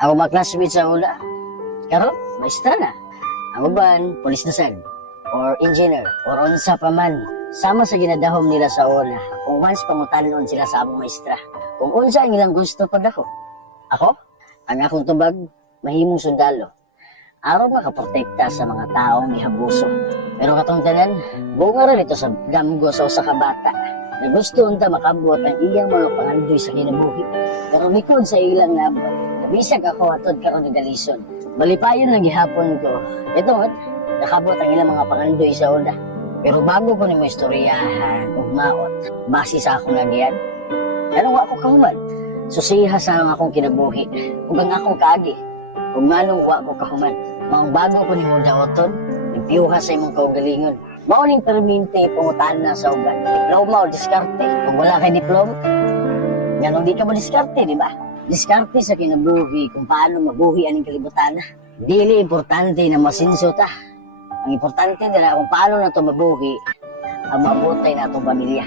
Ako mga classmates sa una. Karon, maestra na. Ang uban, polis na sad, or engineer, or unsa pa man. Sama sa ginadahom nila sa una, kung once pangutanon sila sa among maestra. Kung unsa ang ilang gusto pag ako, ang akong tubag, mahimong sundalo. Aron makaprotekta sa mga taong ihabuso. Pero katong tanan, bunga rin ito sa gamgo sa usa ka bata. Na gusto unta makabot ang iyang mga pangandoy sa kinabuhi. Pero likod sa ilang nabot, nabisag ako atod karon nga galison. Balipayon lang gihapon ko. Ito, nakabot ang ilang mga pangandoy sa una. Pero bago ko nimo istoryahan ug maot, base sa akong nagiyan, ano ako kahuman? Susiha sa akong kinabuhi, ug ang akong kaagi, ug manong wa ko kahuman. Maong bago ko nimo daoton, nagpiyuha sa imong kaugalingon. Mao ning permente pangutana sa uban. Diploma o diskarte. Kung wala kay diploma, ganun di ka mo diskarte, di ba? Diskarte sa kinabuhi kung paano mabuhi aning kalibutan. Dili importante na masinso ta. Ang importante nila kung paano na ito mabuhi ang mabutay na itong pamilya.